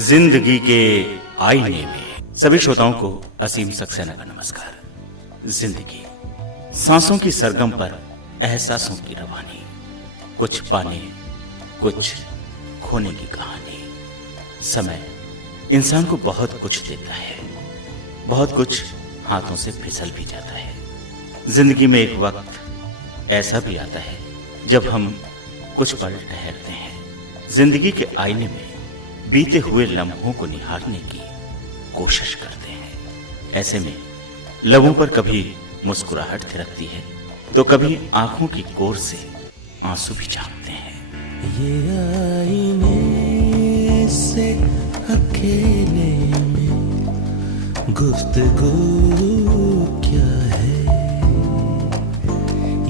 जिंदगी के आईने में सभी श्रोताओं को असीम सक्सेना का नमस्कार। जिंदगी सांसों की सरगम पर एहसासों की रवानी, कुछ पाने कुछ खोने की कहानी। समय इंसान को बहुत कुछ देता है, बहुत कुछ हाथों से फिसल भी जाता है। जिंदगी में एक वक्त ऐसा भी आता है जब हम कुछ पल ठहरते हैं, जिंदगी के आईने में बीते हुए लम्हों को निहारने की कोशिश करते हैं। ऐसे में लबों पर कभी मुस्कुराहट थिरकती है तो कभी आंखों की कोर से आंसू भी झांकते हैं। ये आईने से अकेले में गुफ्तगू क्या है,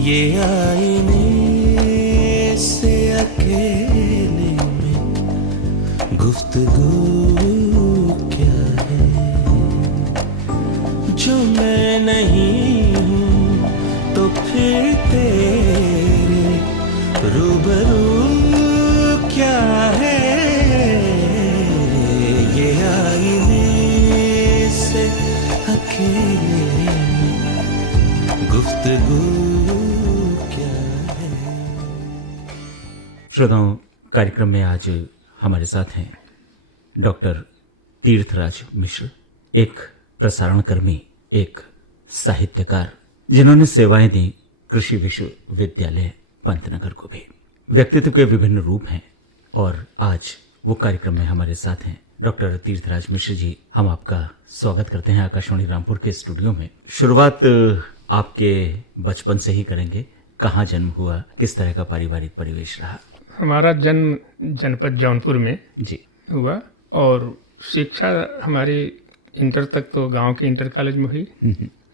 ये आईने से अकेले में गुफ्तगू क्या है। जो मैं नहीं हूँ तो फिर तेरे रूबरू क्या है, ये आईने से अकेले में गुफ्तगू क्या है। श्रोताओं, कार्यक्रम में आज हमारे साथ हैं डॉक्टर तीर्थराज मिश्र, एक प्रसारण कर्मी, एक साहित्यकार, जिन्होंने सेवाएं दी कृषि विश्वविद्यालय पंतनगर को भी। व्यक्तित्व के विभिन्न रूप हैं और आज वो कार्यक्रम में हमारे साथ हैं। डॉक्टर तीर्थराज मिश्र जी, हम आपका स्वागत करते हैं आकाशवाणी रामपुर के स्टूडियो में। शुरुआत आपके बचपन से ही करेंगे। कहाँ जन्म हुआ, किस तरह का पारिवारिक परिवेश रहा? हमारा जन्म जनपद जौनपुर में जी हुआ और शिक्षा हमारी इंटर तक तो गांव के इंटर कॉलेज में हुई,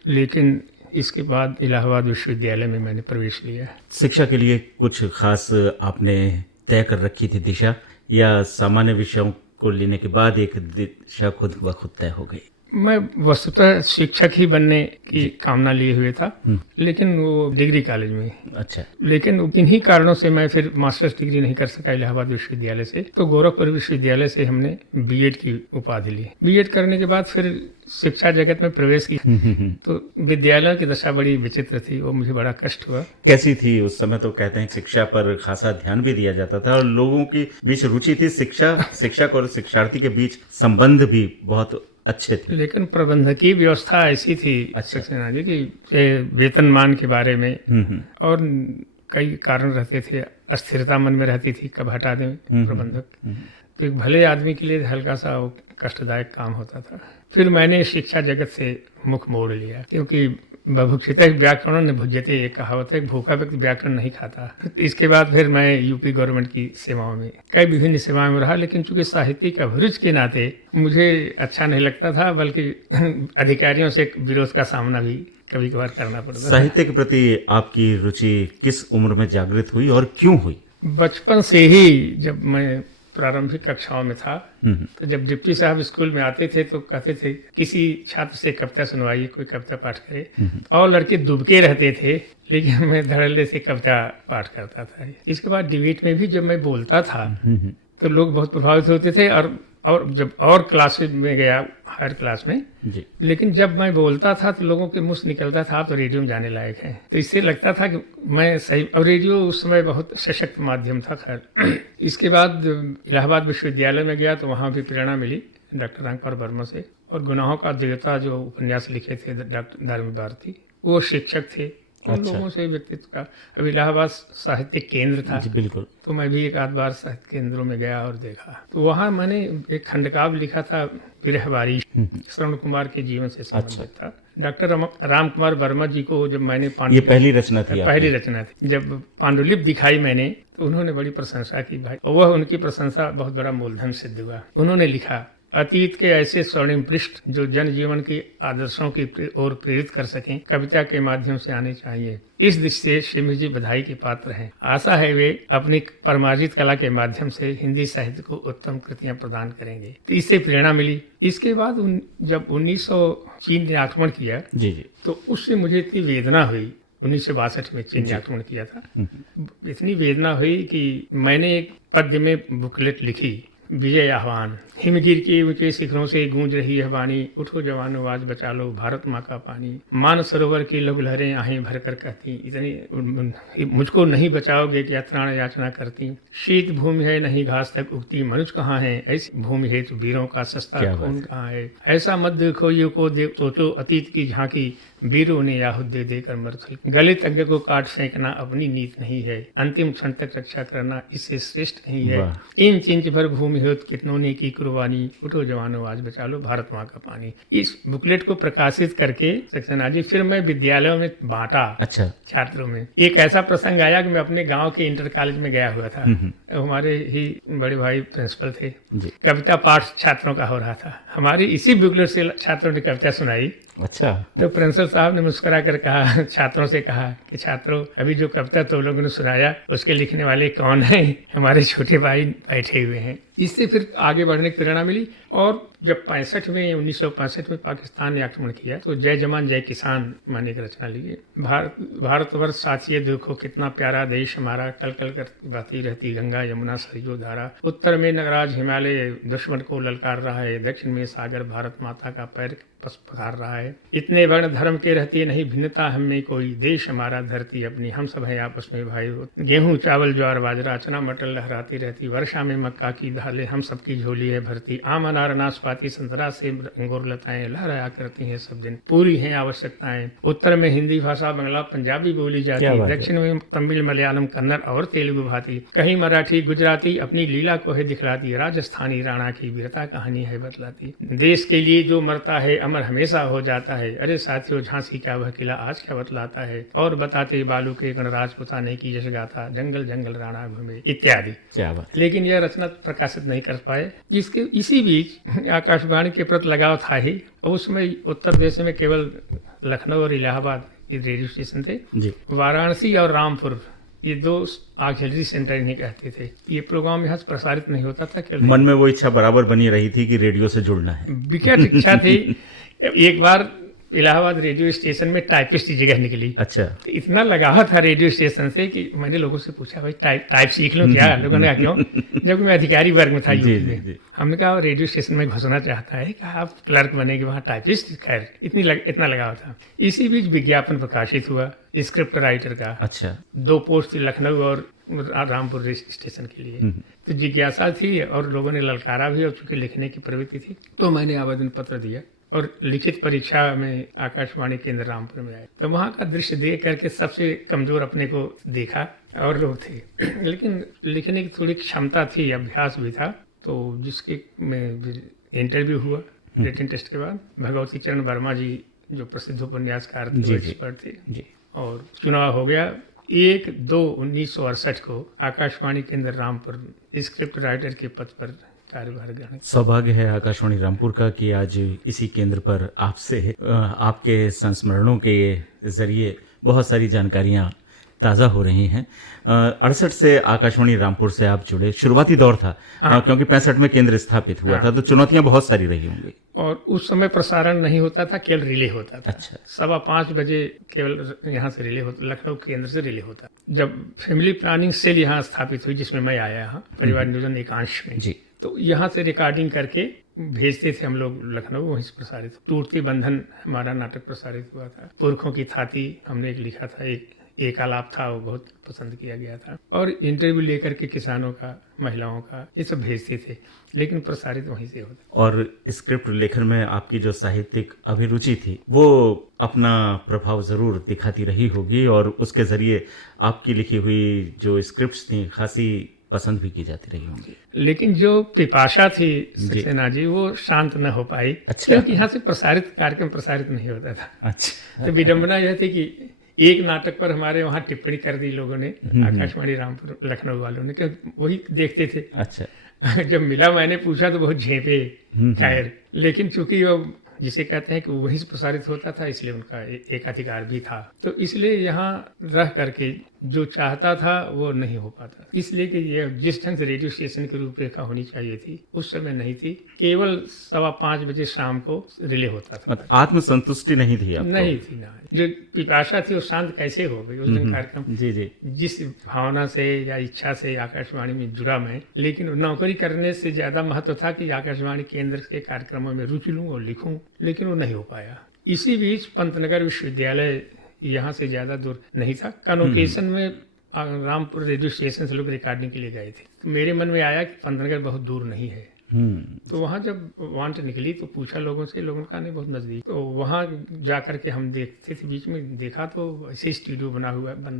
लेकिन इसके बाद इलाहाबाद विश्वविद्यालय में मैंने प्रवेश लिया। शिक्षा के लिए कुछ खास आपने तय कर रखी थी दिशा, या सामान्य विषयों को लेने के बाद एक दिशा खुद ब खुद तय हो गई? मैं वस्तुतः शिक्षक ही बनने की कामना लिए हुए था, लेकिन वो डिग्री कॉलेज में। अच्छा। लेकिन किन्हीं कारणों से मैं फिर मास्टर्स डिग्री नहीं कर सका इलाहाबाद विश्वविद्यालय से, तो गोरखपुर विश्वविद्यालय से हमने बीएड की उपाधि ली। बीएड करने के बाद फिर शिक्षा जगत में प्रवेश किया तो विद्यालय की दशा बड़ी विचित्र थी, वो मुझे बड़ा कष्ट हुआ। कैसी थी उस समय? तो कहते हैं शिक्षा पर खासा ध्यान भी दिया जाता था और लोगों के बीच रुचि थी। शिक्षक और शिक्षार्थी के बीच संबंध भी बहुत अच्छे थे, लेकिन प्रबंधकीय व्यवस्था ऐसी थी सक्सेना जी कि वेतनमान के बारे में और कई कारण रहते थे, अस्थिरता मन में रहती थी, कब हटा दें प्रबंधक। तो एक भले आदमी के लिए हल्का सा वो कष्टदायक काम होता था। फिर मैंने शिक्षा जगत से मुख मोड़ लिया, क्योंकि बभुक्षितः व्याकरण न भुज्यते, एक कहावत है, भूखा व्यक्ति व्याकरण नहीं खाता। इसके बाद फिर मैं यूपी गवर्नमेंट की सेवाओं में, कई विभिन्न सेवाओं में रहा, लेकिन चूंकि साहित्यिक अभिरुचि के नाते मुझे अच्छा नहीं लगता था, बल्कि अधिकारियों से विरोध का सामना भी कभी कभार करना पड़ता था। साहित्य के प्रति आपकी रुचि किस उम्र में जागृत हुई और क्यों हुई? बचपन से ही, जब मैं प्रारंभिक कक्षाओं में था, तो जब डिप्टी साहब स्कूल में आते थे तो कहते थे किसी छात्र से कविता सुनवाइए, कोई कविता पाठ करे, और लड़के दुबके रहते थे, लेकिन मैं धड़ल्ले से कविता पाठ करता था। इसके बाद डिबेट में भी जब मैं बोलता था तो लोग बहुत प्रभावित होते थे, और जब और क्लास में गया, हायर क्लास में जी, लेकिन जब मैं बोलता था तो लोगों के मुंह से निकलता था आप तो रेडियो में जाने लायक हैं। तो इससे लगता था कि मैं सही, और रेडियो उस समय बहुत सशक्त माध्यम था। खैर इसके बाद इलाहाबाद विश्वविद्यालय में गया तो वहाँ भी प्रेरणा मिली डॉक्टर रामकुमार वर्मा से, और गुनाहों का देवता जो उपन्यास लिखे थे डॉक्टर धर्म भारती, वो शिक्षक थे। उन लोगों से व्यक्तित्व का, अब इलाहाबाद साहित्यिक केंद्र था, बिल्कुल, तो मैं भी एक आध बार साहित्य केंद्रों में गया और देखा। तो वहाँ मैंने एक खंडकाव्य लिखा था, विरहवारी, श्रवण कुमार के जीवन से संबंधित था। डॉक्टर रामकुमार वर्मा जी को जब मैंने ये पहली रचना थी? पहली रचना थी। जब पांडुलिपि दिखाई मैंने तो उन्होंने बड़ी प्रशंसा की भाई, और वह उनकी प्रशंसा बहुत बड़ा मूलधन सिद्ध हुआ। उन्होंने लिखा, अतीत के ऐसे स्वर्णिम पृष्ठ जो जनजीवन की आदर्शों की ओर प्रेरित कर सकें, कविता के माध्यम से आने चाहिए। इस दृष्टि से श्रीमती जी बधाई के पात्र हैं। आशा है वे अपनी परमार्जित कला के माध्यम से हिंदी साहित्य को उत्तम कृतियां प्रदान करेंगे। तो इससे प्रेरणा मिली। इसके बाद जब 1900 चीन ने आक्रमण किया जी, तो उससे मुझे इतनी वेदना हुई, 1962 में चीन ने आक्रमण किया था। इतनी वेदना हुई कि मैंने एक पद्य में बुकलेट लिखी, विजय आह्वान। हिमगिर के ऊंचे शिखरों से गूंज रही है वाणी, उठो जवानों आज बचा लो भारत माँ का पानी। मान सरोवर की लघु लहरें आहें भरकर कहती, इतनी मुझको नहीं बचाओगे क्या त्राण याचना करती। शीत भूमि है नहीं घास तक उगती, मनुष्य कहाँ है ऐसी भूमि है तो वीरों का सस्ता खून कहाँ है। ऐसा मत देखो ये को देख सोचो अतीत की झांकी, वीरों ने याहुद दे देकर मरथल। गलित अंग को काट फेंकना अपनी नीत नहीं है, अंतिम क्षण तक रक्षा करना इससे श्रेष्ठ नहीं है। इंच इंच भर भूमि हो कितनों ने की कुर्बानी, उठो जवानों आज बचा लो भारत माँ का पानी। इस बुकलेट को प्रकाशित करके सक्सेना जी फिर मैं विद्यालयों में बांटा। अच्छा। छात्रों में एक ऐसा प्रसंग आया कि मैं अपने गांव के इंटर कॉलेज में गया हुआ था। हमारे ही बड़े भाई प्रिंसिपल थे जी। कविता पाठ छात्रों का हो रहा था, हमारी इसी बुकलेट से छात्रों ने कविता सुनाई। अच्छा। तो प्रिंसिपल साहब ने मुस्कुरा कर कहा, छात्रों से कहा कि छात्रों अभी जो कविता तो लोगों ने सुनाया उसके लिखने वाले कौन हैं? हमारे छोटे भाई बैठे हुए हैं। इससे फिर आगे बढ़ने की प्रेरणा मिली। और जब 1965 में पाकिस्तान ने आक्रमण किया तो जय जवान जय किसान माने एक रचना ली। भारतवर्ष साथिये देखो कितना प्यारा देश हमारा, कल कल कर बहती रहती गंगा यमुना सरयू धारा। उत्तर में नगराज हिमालय दुश्मन को ललकार रहा है, दक्षिण में सागर भारत माता का पैर पखार रहा है। इतने वर्ण धर्म के रहती नहीं भिन्नता हम में कोई, देश हमारा धरती अपनी हम सब है आपस में भाई। गेहूं चावल ज्वार बाजरा चना मटर लहराती रहती, वर्षा में मक्का की ढाले हम सबकी झोली है भरती। आम अनार नाशपाती संतरा से अंगूर लताएं लहराया करती हैं सब दिन, पूरी हैं आवश्यकताएं। उत्तर में हिंदी भाषा बांग्ला पंजाबी बोली जाती, दक्षिण में तमिल मलयालम कन्नड़ और तेलुगु भाती। कहीं मराठी गुजराती अपनी लीला को है दिखलाती, राजस्थानी राणा की वीरता कहानी है बतलाती। देश के लिए जो मरता है अमर हमेशा हो जाता है, अरे साथियों झांसी क्या वह किला आज क्या बतलाता है। और बताते बालू के गणराज पुताने की यश गाथा, जंगल जंगल राणा घूमे इत्यादि। क्या बात। लेकिन यह रचना प्रकाशित नहीं कर पाए। इसके इसी बीच आकाशवाणी के प्रति लगाव था ही। उस समय उत्तर देश में केवल लखनऊ और इलाहाबाद ये रेडियो स्टेशन थे जी। वाराणसी और रामपुर ये दो ऑक्सिलरी सेंटर इन्हें कहते थे। ये प्रोग्राम यहाँ से प्रसारित नहीं होता था। मन में वो इच्छा बराबर बनी रही थी कि रेडियो से जुड़ना है, विकट इच्छा थी। एक बार इलाहाबाद रेडियो स्टेशन में टाइपिस्ट की जगह निकली। अच्छा। तो इतना लगाव था रेडियो स्टेशन से कि मैंने लोगों से पूछा भाई टाइप सीख लूं क्या? लोगों ने कहा क्यों? जब मैं अधिकारी वर्ग में था यूपी में। हमने कहा रेडियो स्टेशन में घुसना चाहता है कि आप क्लर्क बनेंगे वहाँ टाइपिस्ट। खैर इतना लगाव था। इसी बीच विज्ञापन प्रकाशित हुआ स्क्रिप्ट राइटर का। अच्छा। 2 पोस्ट थी लखनऊ और रामपुर स्टेशन के लिए। तो जिज्ञासा थी और लोगों ने ललकारा भी, और चूंकि लिखने की प्रवृत्ति थी तो मैंने आवेदन पत्र दिया और लिखित परीक्षा में आकाशवाणी केंद्र रामपुर में आए। तो वहाँ का दृश्य देख करके सबसे कमजोर अपने को देखा और लोग थे लेकिन लिखने की थोड़ी क्षमता थी, अभ्यास भी था। तो जिसके में इंटरव्यू हुआ रिटन टेस्ट के बाद। भगवती चरण वर्मा जी जो प्रसिद्ध उपन्यासकार थे, एक्सपर्ट थे जी। और चुनाव हो गया 1/2/1968 को आकाशवाणी केंद्र रामपुर स्क्रिप्ट राइटर के पद पर कार्यभार ग्रहण। सौभाग्य है आकाशवाणी रामपुर का कि आज इसी केंद्र पर आपसे आपके संस्मरणों के जरिए बहुत सारी जानकारियां ताज़ा हो रही हैं। 68 से आकाशवाणी रामपुर से आप जुड़े, शुरुआती दौर था क्योंकि 65 में केंद्र स्थापित हुआ था, तो चुनौतियां बहुत सारी रही होंगी। और उस समय प्रसारण नहीं होता था, केवल रिले होता था। अच्छा। 5:15 बजे केवल यहाँ से रिले होता, लखनऊ केंद्र से रिले होता। जब फैमिली प्लानिंग सेल यहाँ स्थापित हुई जिसमें मैं आया यहाँ परिवार नियोजन एकांश में जी, तो यहाँ से रिकॉर्डिंग करके भेजते थे हम लोग लखनऊ, वहीं से प्रसारित। टूटती बंधन हमारा नाटक प्रसारित हुआ था। पुरखों की थाती हमने एक लिखा था, एक आलाप था, वो बहुत पसंद किया गया था। और इंटरव्यू लेकर के किसानों का, महिलाओं का, ये सब भेजते थे, लेकिन प्रसारित वहीं से होता। और स्क्रिप्ट लेखन में आपकी जो साहित्यिक अभिरुचि थी वो अपना प्रभाव जरूर दिखाती रही होगी, और उसके जरिए आपकी लिखी हुई जो स्क्रिप्ट्स थी खासी पसंद भी की जाती रही होंगी। लेकिन जो पिपाशा थी सक्सेना जी वो शांत न हो पाई। अच्छा। क्योंकि यहाँ से कार्यक्रम प्रसारित नहीं होता था। अच्छा। तो विडंबना यह थी कि एक नाटक पर हमारे वहाँ टिप्पणी कर दी लोगों ने, आकाशवाणी रामपुर लखनऊ वालों ने, क्योंकि वही देखते थे। अच्छा। जब मिला मैंने पूछा तो बहुत झेपे। खैर, लेकिन चूंकि वो जिसे कहते हैं कि वहीं से प्रसारित होता था, इसलिए उनका एक अधिकार भी था। तो इसलिए यहाँ रह करके जो चाहता था वो नहीं हो पाता, इसलिए कि ये जिस ढंग से रेडियो स्टेशन की रूपरेखा होनी चाहिए थी उस समय नहीं थी। केवल 5:15 बजे शाम को रिले होता था। मतलब आत्मसंतुष्टि नहीं थी आपको? नहीं थी ना, जो पिपाशा थी वो शांत कैसे हो गई उस दिन कार्यक्रम। जी जी। जिस भावना से या इच्छा से आकाशवाणी में जुड़ा मैं, लेकिन नौकरी करने से ज्यादा महत्व था कि आकाशवाणी केंद्र के कार्यक्रमों में रुचि लूं और लिखूं, लेकिन वो नहीं हो पाया। इसी बीच पंतनगर विश्वविद्यालय यहाँ से ज्यादा दूर नहीं था। कन्वोकेशन में रामपुर रेडियो स्टेशन से लोग रिकॉर्डिंग के लिए गए थे, तो मेरे मन में आया कि पंतनगर बहुत दूर नहीं है। तो वहाँ जब वांट निकली तो पूछा लोगों से, लोगों ने कहा नहीं बहुत नज़दीक। तो वहाँ जा कर के हम देखते थे, बीच में देखा तो ऐसे स्टूडियो बन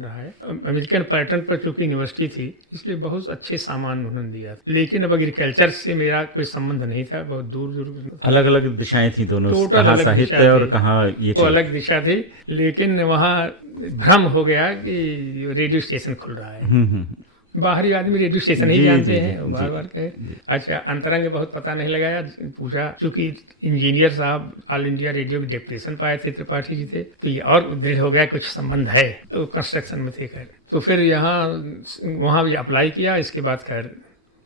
रहा है। अमेरिकन पैटर्न पर चूंकि यूनिवर्सिटी थी इसलिए बहुत अच्छे सामान उन्होंने दिया, लेकिन अब एग्रीकल्चर से मेरा कोई संबंध नहीं था, बहुत दूर दूर अलग अलग दिशाएं थी दोनों, टोटल कहाँ अलग साहित्य दिशा और थी। कहाँ ये वो अलग दिशा थी, लेकिन वहाँ भ्रम हो गया कि रेडियो स्टेशन खुल रहा है। बाहरी आदमी रेडियो स्टेशन ही जी, जानते जी, हैं, जी, बार बार कहे। अच्छा, अंतरंग बहुत पता नहीं लगाया, पूछा, चूंकि इंजीनियर साहब ऑल इंडिया रेडियो के डेपुटेशन पाए थे, त्रिपाठी जी थे, तो ये और दृढ़ हो गया कुछ संबंध है। तो कंस्ट्रक्शन में थे खैर, तो फिर वहाँ भी अप्लाई किया, इसके बाद खैर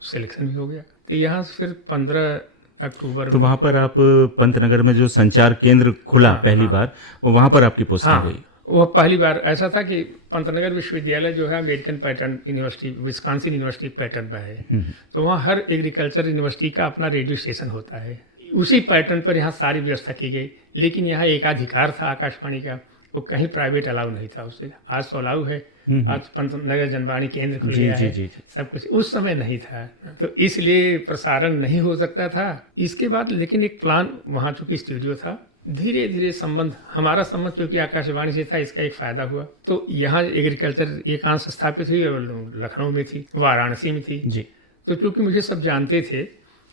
सिलेक्शन भी हो गया। तो यहाँ से फिर 15 अक्टूबर तो वहाँ पर आप पंतनगर में जो संचार केंद्र खुला पहली बार, वहाँ पर आपकी पोस्टिंग हुई? वह पहली बार ऐसा था कि पंतनगर विश्वविद्यालय जो है American pattern university, Wisconsin university pattern में है। तो वहाँ हर एग्रीकल्चर यूनिवर्सिटी का अपना रेडियो स्टेशन होता है। उसी पैटर्न पर यहाँ सारी व्यवस्था की गई, लेकिन यहाँ एकाधिकार था आकाशवाणी का, तो कहीं प्राइवेट अलाउ नहीं था उससे। आज तो अलाउ है, आज पंतनगर जनवाणी केंद्र खुल गया है, सब कुछ उस समय नहीं था, तो इसलिए प्रसारण नहीं हो सकता था। इसके बाद लेकिन एक प्लान, वहाँ चूंकि स्टूडियो था, धीरे धीरे हमारा संबंध चूंकि आकाशवाणी से था, इसका एक फायदा हुआ। तो यहाँ एग्रीकल्चर एकांश स्थापित हुई और लखनऊ में थी, वाराणसी में थी जी। तो चूंकि मुझे सब जानते थे,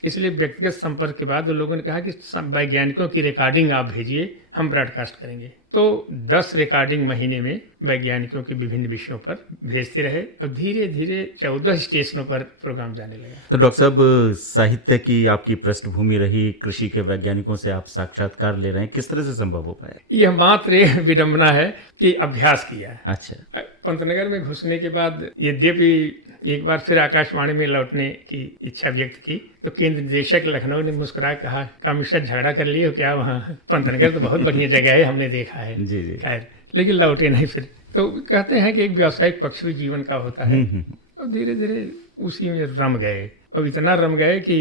इसलिए व्यक्तिगत संपर्क के बाद लोगों ने कहा कि वैज्ञानिकों की रिकॉर्डिंग आप भेजिए, हम ब्रॉडकास्ट करेंगे। तो 10 रिकॉर्डिंग महीने में वैज्ञानिकों के विभिन्न विषयों पर भेजते रहे, और धीरे धीरे 14 स्टेशनों पर प्रोग्राम जाने लगा। तो डॉक्टर साहब, साहित्य की आपकी पृष्ठभूमि रही, कृषि के वैज्ञानिकों से आप साक्षात्कार ले रहे हैं, किस तरह से संभव हो पाया? यह मात्र विडंबना है कि अभ्यास किया है। अच्छा। पंतनगर में घुसने के बाद यद्यपि एक बार फिर आकाशवाणी में लौटने की इच्छा व्यक्त की, तो केंद्र निदेशक लखनऊ ने मुस्कुरा कहा, कमिश्नर झगड़ा कर लिए हो क्या वहाँ? पंतनगर तो बहुत बढ़िया जगह है, हमने देखा है। जी जी। खैर, लेकिन लौटे नहीं फिर। तो कहते हैं कि एक व्यावसायिक पक्ष भी जीवन का होता है, और धीरे धीरे उसी में रम गए, और इतना रम गए कि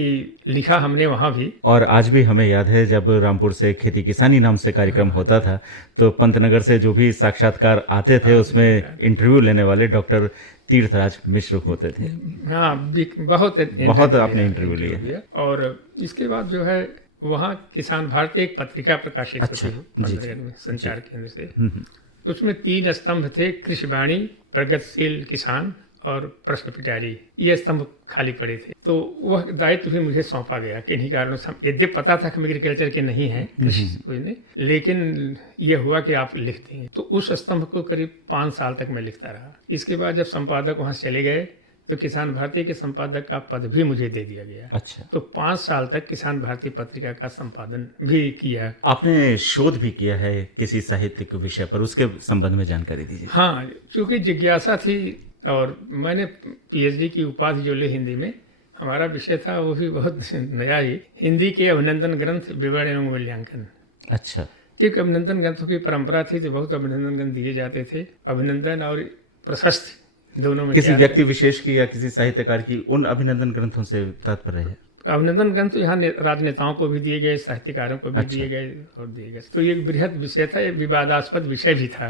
लिखा हमने वहाँ भी। और आज भी हमें याद है जब रामपुर से खेती किसानी नाम से कार्यक्रम होता था, तो पंतनगर से जो भी साक्षात्कार आते थे उसमें इंटरव्यू लेने वाले डॉक्टर तीर्थराज मिश्र होते थे। हाँ, बहुत आपने इंटरव्यू लिया। और इसके बाद जो है वहाँ किसान भारती एक पत्रिका प्रकाशित होती है पंतनगर में संचार केंद्र से। उसमें 3 स्तंभ थे, कृषिवाणी, प्रगतिशील किसान और प्रश्न पिटारी। ये स्तंभ खाली पड़े थे, तो वह दायित्व भी मुझे सौंपा गया। किन्हीं कारणों से, यद्यपि पता था कि हम एग्रीकल्चर के नहीं हैं, कृषि कोई नहीं, लेकिन यह हुआ कि आप लिख देंगे। तो उस स्तंभ को करीब 5 साल तक मैं लिखता रहा। इसके बाद जब संपादक वहाँ चले गए, तो किसान भारती के संपादक का पद भी मुझे दे दिया गया। अच्छा। तो 5 साल तक किसान भारती पत्रिका का संपादन भी किया। आपने शोध भी किया है किसी साहित्यिक विषय पर, उसके संबंध में जानकारी दीजिए। हाँ, चूंकि जिज्ञासा थी और मैंने पीएचडी की उपाधि जो ली हिंदी में, हमारा विषय था वो भी बहुत नया ही, हिंदी के अभिनंदन ग्रंथ विवरण एवं मूल्यांकन। अच्छा। क्योंकि अभिनंदन ग्रंथों की परंपरा थी, तो बहुत अभिनंदन ग्रंथ दिए जाते थे। अभिनंदन और प्रशस्ति दोनों में किसी व्यक्ति विशेष की या किसी साहित्यकार की उन अभिनंदन ग्रंथों से तात्पर्य है? अभिनंदन ग्रंथ तो यहाँ राजनेताओं को भी दिए गए, साहित्यकारों को भी दिए गए और दिए गए। तो ये एक बृहद विषय था, एक विवादास्पद विषय भी था।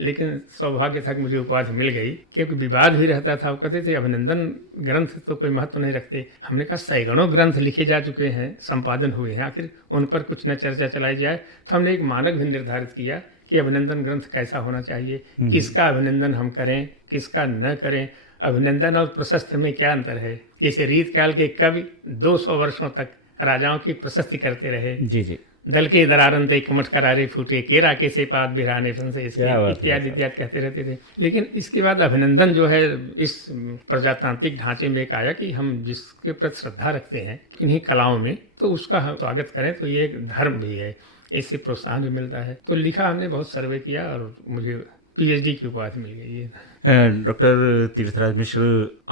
लेकिन सौभाग्य था कि मुझे उपाधि मिल गई, क्योंकि विवाद भी रहता था। वो कहते थे अभिनंदन ग्रंथ तो कोई महत्व नहीं रखते। हमने कहा सैकड़ों ग्रंथ लिखे जा चुके हैं, संपादन हुए हैं, आखिर उन पर कुछ न चर्चा चलाई जाए। तो हमने एक मानक भी निर्धारित किया कि अभिनंदन ग्रंथ कैसा होना चाहिए, किसका अभिनंदन हम करें, किसका न करें, अभिनंदन और प्रशस्ति में क्या अंतर है। जैसे रीत काल के कवि 200 वर्षों तक राजाओं की प्रशस्ति करते रहे। जी जी। दल के दरारंते कमठ करारे फूटे, केरा के से पात बिराने फंसे, इत्यादि इत्यादि कहते रहते थे। लेकिन इसके बाद अभिनंदन जो है इस प्रजातांत्रिक ढांचे में एक आया कि हम जिसके प्रति श्रद्धा रखते हैं किन्हीं कलाओं में, तो उसका हम स्वागत करें, तो ये एक धर्म भी है, इससे प्रोत्साहन भी मिलता है। तो लिखा, हमने बहुत सर्वे किया और मुझे PhD की उपाधि मिल गई है। डॉक्टर तीर्थराज मिश्र,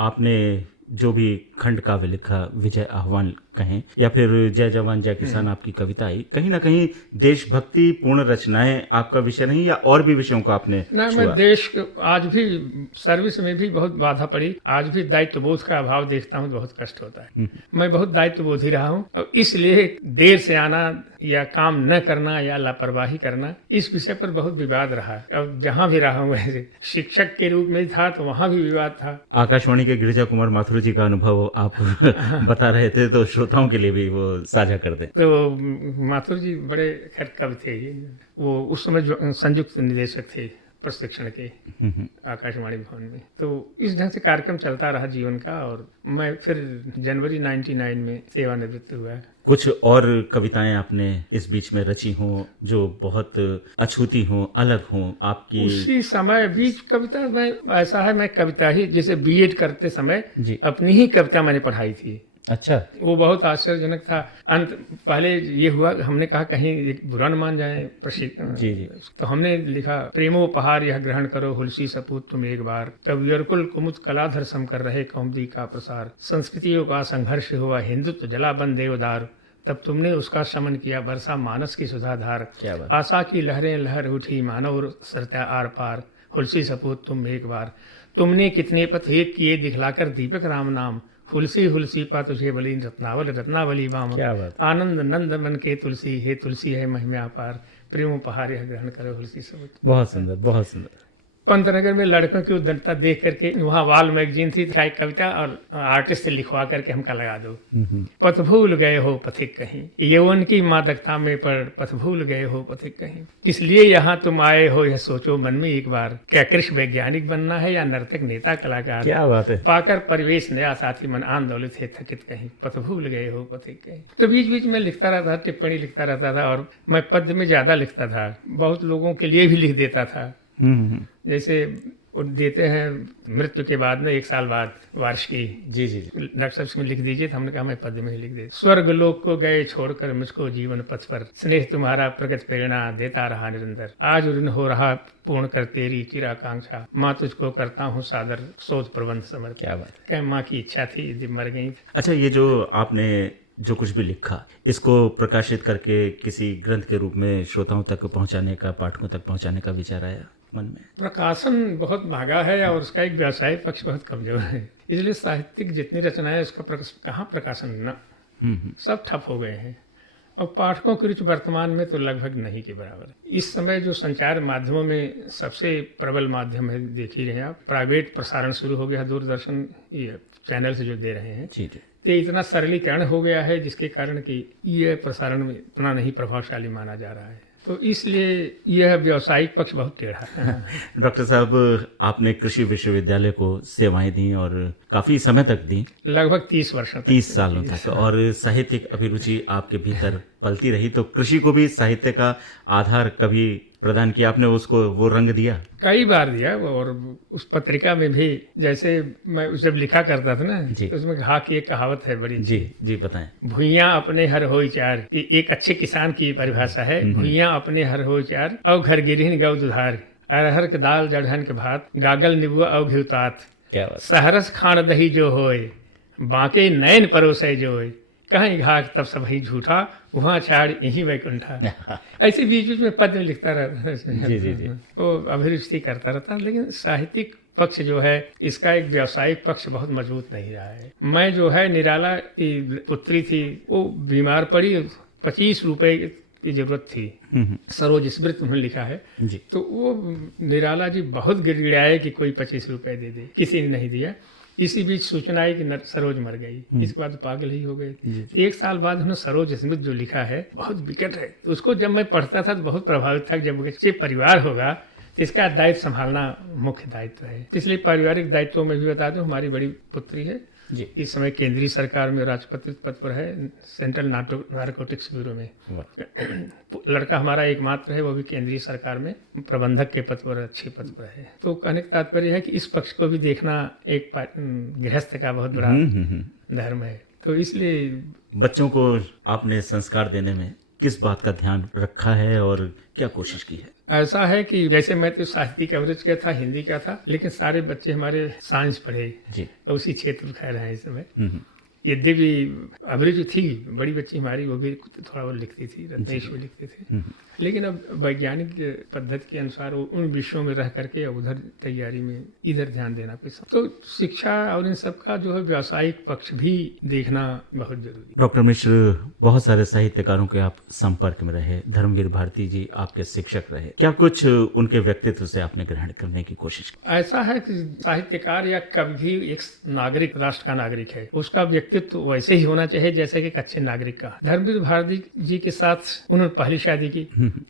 आपने जो भी खंड काव्य लिखा, विजय आह्वान कहें या फिर जय जवान जय किसान आपकी कविता आई, कहीं ना कहीं देशभक्ति पूर्ण रचनाएं आपका विषय नहीं या और भी विषयों को आपने ना, छुआ? मैं देश आज भी सर्विस में भी बहुत बाधा पड़ी, आज भी दायित्व बोध का अभाव देखता हूँ, बहुत कष्ट होता है। मैं बहुत दायित्व बोधी रहा हूँ और इसलिए देर से आना या काम न करना या लापरवाही करना, इस विषय पर बहुत विवाद रहा। अब जहाँ भी रहा हूँ, वैसे शिक्षक के रूप में था तो वहाँ भी विवाद था। आकाशवाणी के गिरिजा कुमार माथुर जी का अनुभव आप बता रहे थे, तो श्रोताओं के लिए भी वो साझा कर दें। तो माथुर जी बड़े खैर कवि थे, वो उस समय जो संयुक्त निदेशक थे प्रशिक्षण के आकाशवाणी भवन में। तो इस ढंग से कार्यक्रम चलता रहा जीवन का, और मैं फिर जनवरी 99 में सेवानिवृत्त हुआ। कुछ और कविताएं आपने इस बीच में रची हों जो बहुत अछूती हों, अलग हों आपकी? उसी समय बीच कविता में ऐसा है, मैं कविता ही जैसे बीएड करते समय जी। अपनी ही कविता मैंने पढ़ाई थी। अच्छा। वो बहुत आश्चर्यजनक था। अंत पहले ये हुआ, हमने कहा कहीं एक बुरा न मान जाए प्रशिक्षण। जी जी। तो हमने लिखा, प्रेमोपहार यह ग्रहण करो हुलसी सपूत तुम एक बार, कवियर कुल कुमुद कलाधर सम कर रहे कौमुदी का प्रसार, संस्कृतियों का संघर्ष हुआ हिंदुत्व जला बन देवदार, तब तुमने उसका शमन किया बरसा मानस की सुधाधार, क्या बात। आशा की लहरें लहर उठी मानव सरता आर पार, हुलसी सपूत तुम एक बार, तुमने कितने पथ एक किए दिखलाकर दीपक राम नाम, हुलसी हुलसी पा तुझे बली रत्नावल रत्नावली बाम, क्या बात। आनंद नंद मन के तुलसी, हे तुलसी है महिमा अपार, प्रेम उपहार यह ग्रहण करो हुलसी सबूत। बहुत सुंदर, बहुत सुंदर। पंतनगर में लड़कों की उद्दंडता देख करके वहाँ वाल मैगजीन थी, एक कविता और आर्टिस्ट से लिखवा करके हमका लगा दो। पथ भूल गए हो पथिक कहीं, यौवन की मादकता में पड़ पथ भूल गए हो पथिक कहीं, किस लिए यहाँ तुम आए हो यह सोचो मन में एक बार, क्या कृषि वैज्ञानिक बनना है या नर्तक नेता कलाकार, क्या बात है। पाकर परिवेश नया साथी मन आंदोलित है थकित कहीं, पथ भूल गए हो पथिक कहीं। तो बीच बीच में लिखता रहता था, टिप्पणी लिखता रहता था, और मैं पद्य में ज्यादा लिखता था, बहुत लोगों के लिए भी लिख देता था। जैसे वो देते हैं मृत्यु के बाद में 1 साल बाद वार्षिकी, जी जी जी। डॉक्टर साहब इसमें लिख दीजिए, तो हमने कहा मैं पद्य में ही लिख दे। स्वर्ग लोक को गए छोड़कर मुझको जीवन पथ पर, स्नेह तुम्हारा प्रगति प्रेरणा देता रहा निरंतर, आज ऋण हो रहा पूर्ण कर तेरी चिराकांक्षा, माँ तुझको करता हूँ सादर शोध प्रबंध समर। क्या बात है। क्या माँ की इच्छा थी, जब मर गई। अच्छा, ये जो आपने जो कुछ भी लिखा, इसको प्रकाशित करके किसी ग्रंथ के रूप में श्रोताओं तक पहुंचाने का, पाठकों तक पहुंचाने का विचार आया मन में? प्रकाशन बहुत महंगा है और उसका एक व्यावसायिक पक्ष बहुत कमजोर है, इसलिए साहित्यिक जितनी रचनाएं उसका कहाँ प्रकाशन न, सब ठप हो गए हैं। और पाठकों की रुचि वर्तमान में तो लगभग नहीं के बराबर है। इस समय जो संचार माध्यमों में सबसे प्रबल माध्यम है, देख ही रहे हैं आप, प्राइवेट प्रसारण शुरू हो गया, दूरदर्शन ये चैनल से जो दे रहे हैं, जी जी। तो इतना सरलीकरण हो गया है जिसके कारण कि यह प्रसारण में इतना नहीं प्रभावशाली माना जा रहा है, तो इसलिए यह व्यावसायिक पक्ष बहुत टेढ़ा है। डॉक्टर साहब, आपने कृषि विश्वविद्यालय को सेवाएं दी और काफी समय तक दी, लगभग 30 वर्षों तक, 30 सालों तक, और साहित्यिक अभिरुचि आपके भीतर पलती रही, तो कृषि को भी साहित्य का आधार कभी प्रदान किया आपने, उसको वो रंग दिया? कई बार दिया, और उस पत्रिका में भी, जैसे मैं जब लिखा करता था ना, जी। तो उसमें घा की एक कहावत है बड़ी, जी जी, बताएं। भुइयां अपने हर होई चार, कि एक अच्छे किसान की परिभाषा है, भुइयां अपने हर होई चार, और घर गिरहिन गौ दुधार, अरहर के दाल जड़हन के भात, गागल निबुआ और घिउतात, क्या बात। सहरस खान दही जो होए, बांके नैन परोसे जोए, कहीं घाक तब सब ही झूठा, वहाँ छाड़ यही वैकुंठा। ऐसे बीच बीच में पद्य में लिखता रहता। जी जी जी। वो अभिरुचि करता रहता, लेकिन साहित्यिक पक्ष जो है, इसका एक व्यावसायिक पक्ष बहुत मजबूत नहीं रहा है। मैं जो है, निराला की पुत्री थी, वो बीमार पड़ी, 25 रुपए की जरूरत थी, सरोज स्मृत उन्होंने लिखा है जी। तो वो निराला जी बहुत गिड़गिड़ाए कि कोई 25 रुपए दे दे, किसी ने नहीं दिया। इसी बीच सूचना आई कि सरोज मर गई, इसके बाद पागल ही हो गए। 1 साल बाद उन्होंने सरोज स्मिथ जो लिखा है बहुत विकट है, तो उसको जब मैं पढ़ता था तो बहुत प्रभावित था। जब बच्चे परिवार होगा तो इसका दायित्व संभालना मुख्य दायित्व है, तो इसलिए पारिवारिक दायित्वों में भी बता दूं, हमारी बड़ी पुत्री है जी। इस समय केंद्रीय सरकार में राजपत्रित पद पर है, सेंट्रल नारकोटिक्स ब्यूरो में। लड़का हमारा एकमात्र है, वो भी केंद्रीय सरकार में प्रबंधक के पद पर, अच्छे पद पर है। तो कहने का तात्पर्य है कि इस पक्ष को भी देखना एक गृहस्थ का बहुत बड़ा धर्म है। तो इसलिए बच्चों को आपने संस्कार देने में किस बात का ध्यान रखा है और क्या कोशिश की है? ऐसा है कि जैसे मैं तो साहित्य का एवरेज का था, हिंदी का था, लेकिन सारे बच्चे हमारे साइंस पढ़े जी। उसी क्षेत्र में खा रहे हैं इस समय। यद्यपि एवरेज थी, बड़ी बच्ची हमारी वो भी थोड़ा बहुत लिखती थी, रत्नेश भी लिखते थे, लेकिन अब वैज्ञानिक पद्धति के अनुसार वो उन विषयों में रह करके उधर तैयारी में इधर ध्यान देना पड़ता। तो शिक्षा और इन सब का जो है व्यावसायिक पक्ष भी देखना बहुत जरूरी। डॉक्टर मिश्र, बहुत सारे साहित्यकारों के आप संपर्क में रहे, धर्मवीर भारती जी आपके शिक्षक रहे, क्या कुछ उनके व्यक्तित्व से आपने ग्रहण करने की कोशिश की? ऐसा है कि साहित्यकार या कवि भी एक नागरिक, राष्ट्र का नागरिक है, उसका व्यक्तित्व वैसे ही होना चाहिए जैसे कि एक अच्छे नागरिक का। धर्मवीर भारती जी के साथ उन्होंने पहली शादी की,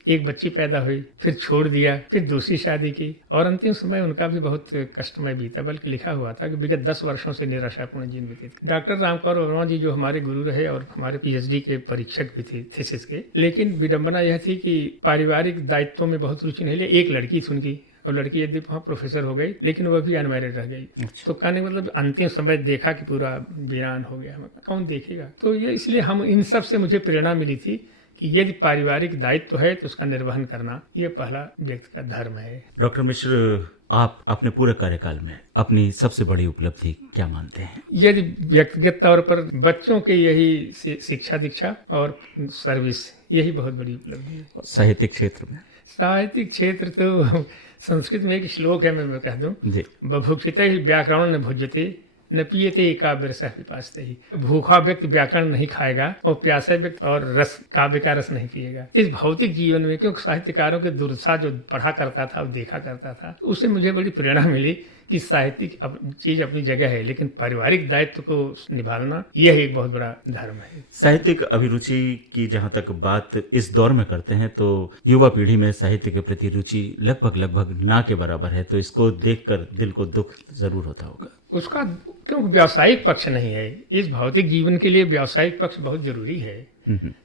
एक बच्ची पैदा हुई, फिर छोड़ दिया, फिर दूसरी शादी की, और अंतिम समय उनका भी बहुत कष्टमय बीता, बल्कि लिखा हुआ था कि विगत 10 वर्षों से निराशापूर्ण जीवन व्यतीत। डॉक्टर रामकौर वर्मा जी जो हमारे गुरु रहे और हमारे पीएचडी के परीक्षक भी थे थीसिस के, लेकिन विडंबना यह थी कि पारिवारिक दायित्वों में बहुत रुचि नहीं ले। एक लड़की थी उनकी, और लड़की यदि वहाँ प्रोफेसर हो गई, लेकिन वह भी अनमैरिड रह गई। तो कहने का मतलब अंतिम समय देखा कि पूरा वीरान हो गया, कौन देखेगा। तो ये इसलिए हम इन सब से मुझे प्रेरणा मिली थी कि यदि पारिवारिक दायित्व है तो उसका निर्वहन करना ये पहला व्यक्ति का धर्म है। डॉक्टर मिश्र, आप अपने पूरे कार्यकाल में अपनी सबसे बड़ी उपलब्धि क्या मानते हैं? यदि व्यक्तिगत तौर पर बच्चों के यही शिक्षा दीक्षा और सर्विस, यही बहुत बड़ी उपलब्धि है। साहित्यिक क्षेत्र में? साहित्यिक क्षेत्र तो संस्कृत में एक श्लोक है, मैं कह दूं, जी। बभुक्षित ही व्याकरण न भुज्यते न पियते काव्य रस पिपासते ही। भूखा व्यक्ति व्याकरण नहीं खाएगा और प्यासा व्यक्ति और रस, काव्य का रस नहीं पिएगा। इस भौतिक जीवन में, क्योंकि साहित्यकारों के दुर्दशा जो पढ़ा करता था और देखा करता था, उससे मुझे बड़ी प्रेरणा मिली कि साहित्यिक चीज अपनी जगह है, लेकिन पारिवारिक दायित्व को निभाना यह एक बहुत बड़ा धर्म है। साहित्यिक अभिरुचि की जहाँ तक बात इस दौर में करते हैं तो युवा पीढ़ी में साहित्य के प्रति रुचि लगभग ना के बराबर है, तो इसको देखकर दिल को दुख जरूर होता होगा। उसका क्योंकि व्यावसायिक पक्ष नहीं है, इस भौतिक जीवन के लिए व्यावसायिक पक्ष बहुत जरूरी है।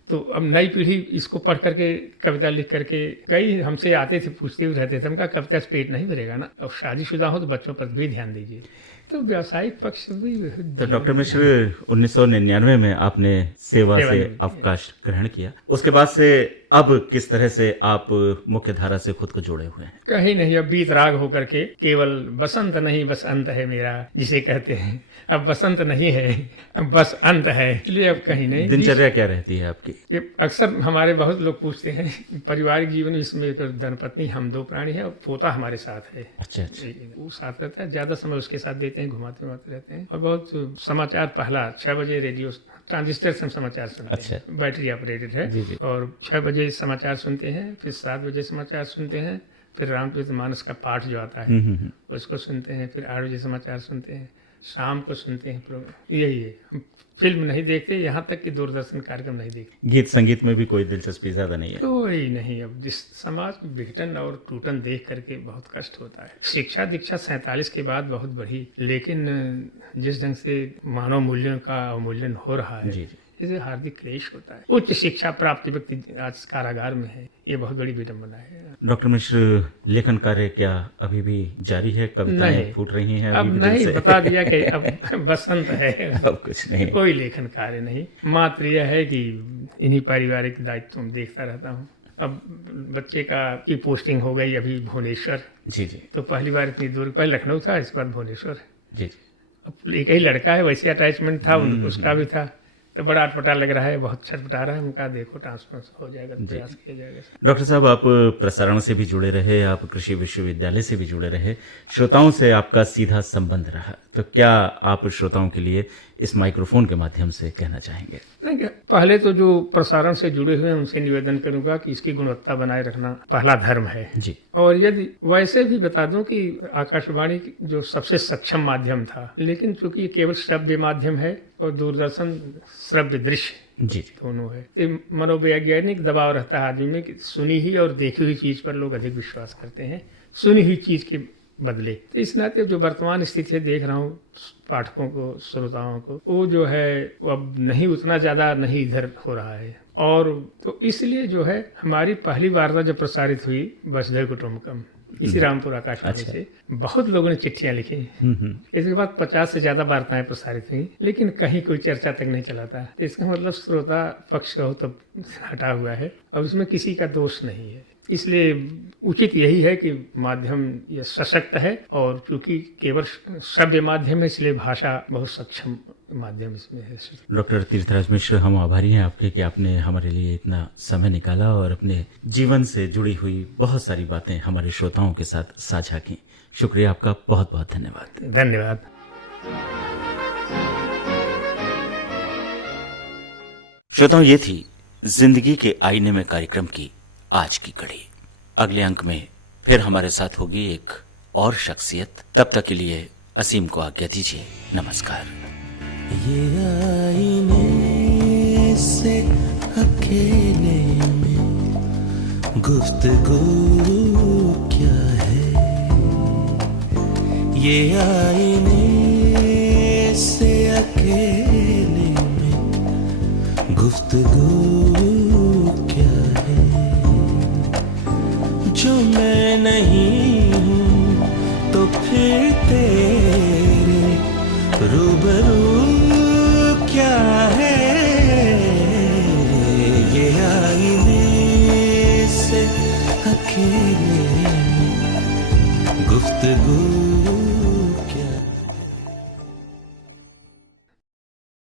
तो अब नई पीढ़ी इसको पढ़ करके, कविता लिख करके, कई हमसे आते थे, पूछते भी रहते थे, हम कहा कविता से पेट नहीं भरेगा ना, और शादीशुदा हो तो बच्चों पर भी ध्यान दीजिए। तो व्यावसायिक पक्ष भी। तो डॉक्टर मिश्र, 1999 में आपने सेवा से अवकाश ग्रहण किया, उसके बाद से अब किस तरह से आप मुख्य धारा से खुद को जोड़े हुए हैं? कहीं नहीं, अब बीत राग होकर के केवल बसंत नहीं बस अंत है मेरा, जिसे कहते हैं। अब बसंत नहीं है, अब बस अंत है, इसलिए अब कहीं नहीं। दिनचर्या क्या रहती है आपकी? ये अक्सर हमारे बहुत लोग पूछते हैं, पारिवारिक जीवन इसमें धर्मपत्नी, हम 2 प्राणी हैं, और पोता हमारे साथ है। अच्छा। वो साथ रहता है, ज्यादा समय उसके साथ देते हैं, घुमाते रहते हैं। और बहुत समाचार, पहला 6 बजे रेडियो ट्रांजिस्टर से हम समाचार सुनते हैं, बैटरी ऑपरेटेड है। जी। और 6 बजे समाचार सुनते हैं, फिर 7 बजे समाचार सुनते हैं, फिर रामचरित मानस का पाठ जो आता है उसको सुनते हैं, फिर 8 बजे समाचार सुनते हैं, शाम को सुनते हैं प्रोग्राम। यही है, हम फिल्म नहीं देखते, यहाँ तक कि दूरदर्शन कार्यक्रम नहीं देखते। गीत संगीत में भी कोई दिलचस्पी ज्यादा नहीं है? कोई नहीं। अब जिस समाज में विघटन और टूटन देख करके बहुत कष्ट होता है। शिक्षा दीक्षा 47 के बाद बहुत बढ़ी, लेकिन जिस ढंग से मानव मूल्यों का अवमूल्यन हो रहा है, जी। इसे हार्दिक क्लेश होता है। उच्च शिक्षा प्राप्त व्यक्ति आज कारागार में है, ये बहुत बड़ी विडंबना है। डॉक्टर मिश्र, लेखन कार्य क्या अभी भी जारी है? कविताएं फूट रही हैं? अब नहीं, बता दिया कि अब बसंत है, अब कुछ नहीं, कोई लेखन कार्य नहीं। मात्र यह है कि इन्हीं पारिवारिक दायित्व देखता रहता हूँ। अब बच्चे की पोस्टिंग हो गई अभी भुवनेश्वर। जी। तो पहली बार इतनी दूर, पहले लखनऊ था, इस बार भुवनेश्वर। जी। अब एक ही लड़का है, वैसे अटैचमेंट था, उसका भी था, तो बड़ा अटपटा लग रहा है, बहुत छटपटा रहा है। उनका देखो ट्रांसफर हो जाएगा, प्रयास किया जाएगा। डॉक्टर साहब, आप प्रसारण से भी जुड़े रहे, आप कृषि विश्वविद्यालय से भी जुड़े रहे, श्रोताओं से आपका सीधा संबंध रहा, तो क्या आप श्रोताओं के लिए इस माइक्रोफोन के माध्यम से कहना चाहेंगे? नहीं, पहले तो जो प्रसारण से जुड़े हुए हैं उनसे निवेदन करूंगा कि इसकी गुणवत्ता बनाए रखना पहला धर्म है जी। और यदि वैसे भी बता दूं कि आकाशवाणी जो सबसे सक्षम माध्यम था, लेकिन चूंकि ये केवल श्रव्य माध्यम है और दूरदर्शन श्रव्य दृश्य जी दोनों है, तो मनोवैज्ञानिक दबाव रहता है आदमी में कि सुनी हुई और देखी हुई चीज पर लोग अधिक विश्वास करते हैं, सुनी हुई चीज के बदले। तो इस नाते जो वर्तमान स्थिति देख रहा हूँ पाठकों को, श्रोताओं को, वो जो है वो अब नहीं उतना ज्यादा नहीं इधर हो रहा है। और तो इसलिए जो है हमारी पहली वार्ता जब प्रसारित हुई वसुधैव कुटुंबकम इसी रामपुर आकाशवाणी से, बहुत लोगों ने चिट्ठियां लिखी। इसके बाद 50 से ज्यादा वार्ताएं प्रसारित हुई, लेकिन कहीं कोई चर्चा तक नहीं चला था। तो इसका मतलब श्रोता पक्ष हो तो हटा हुआ है और उसमें किसी का दोष नहीं है। इसलिए उचित यही है कि माध्यम ये सशक्त है, और चूंकि केवल श्रव्य माध्यम है इसलिए भाषा बहुत सक्षम माध्यम इसमें है। डॉक्टर तीर्थराज मिश्र, हम आभारी हैं आपके कि आपने हमारे लिए इतना समय निकाला और अपने जीवन से जुड़ी हुई बहुत सारी बातें हमारे श्रोताओं के साथ साझा की। शुक्रिया आपका, बहुत बहुत धन्यवाद। धन्यवाद। श्रोताओं, ये थी जिंदगी के आईने में कार्यक्रम की आज की कड़ी। अगले अंक में फिर हमारे साथ होगी एक और शख्सियत। तब तक के लिए असीम को आज्ञा दीजिए। नमस्कार। ये आईने से अकेले में गुफ्तगू क्या है, ये आईने से अकेले में गुफ्तगू क्या है, जो मैं नहीं हूँ तो फिर तेरे